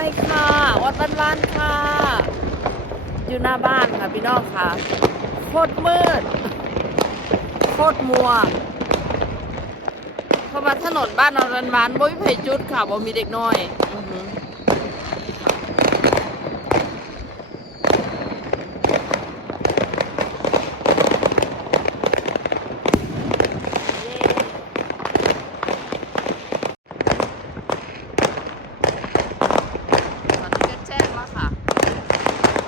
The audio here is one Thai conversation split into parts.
นบ้านค่ะ อยู่หน้าบ้านค่ะพี่น้องค่ะ โคตรมืด โคตรมัวเพราะว่าถนนบ้านนรันวานบ่มีไผจุดค่ะบ่มีเด็กน้อยอือหือตอนนี้ก็แจ้งแล้วค่ะ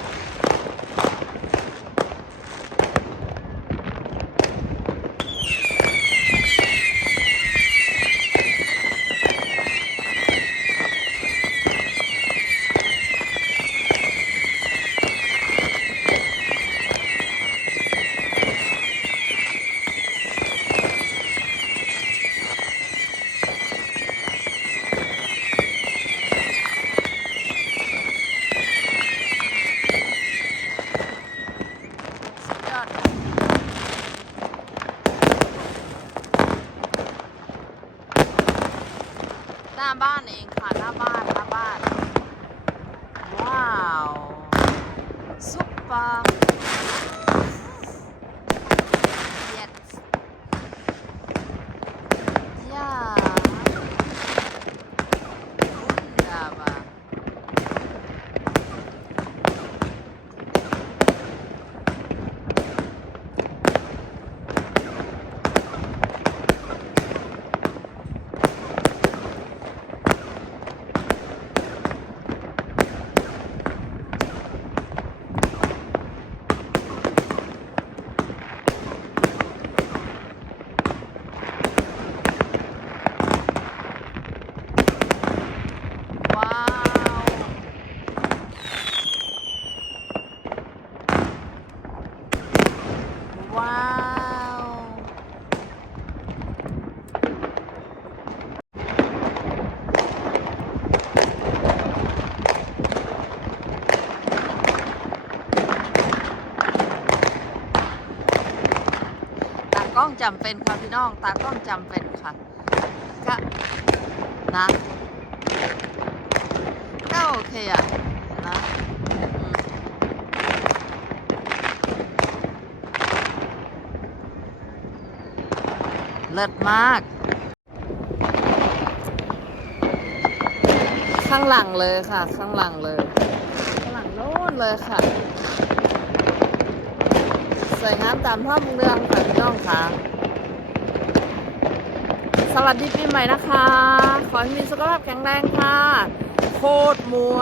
สุดยอดค่ะหน้าบ้านเองค่ะ หน้าบ้านหน้าบ้าน ว้าวซุปเปอร์ yes ja wunderbar ว้าว ว้าว ตาก ล้องจำเป็นค่ะพี่น้อง ตากล้องจำเป็นค่ะก็นะก็โอเคอะนะเลิศมาก ข้างหลังเลยค่ะ ข้างหลังเลย ข้างหลังโน้นเลยค่ะ สวยงามตามท้องเรื่องค่ะพี่น้องค่ะ สวัสดีปีใหม่นะคะ ขอให้มีสุขภาพแข็งแรงค่ะ โคตรมัว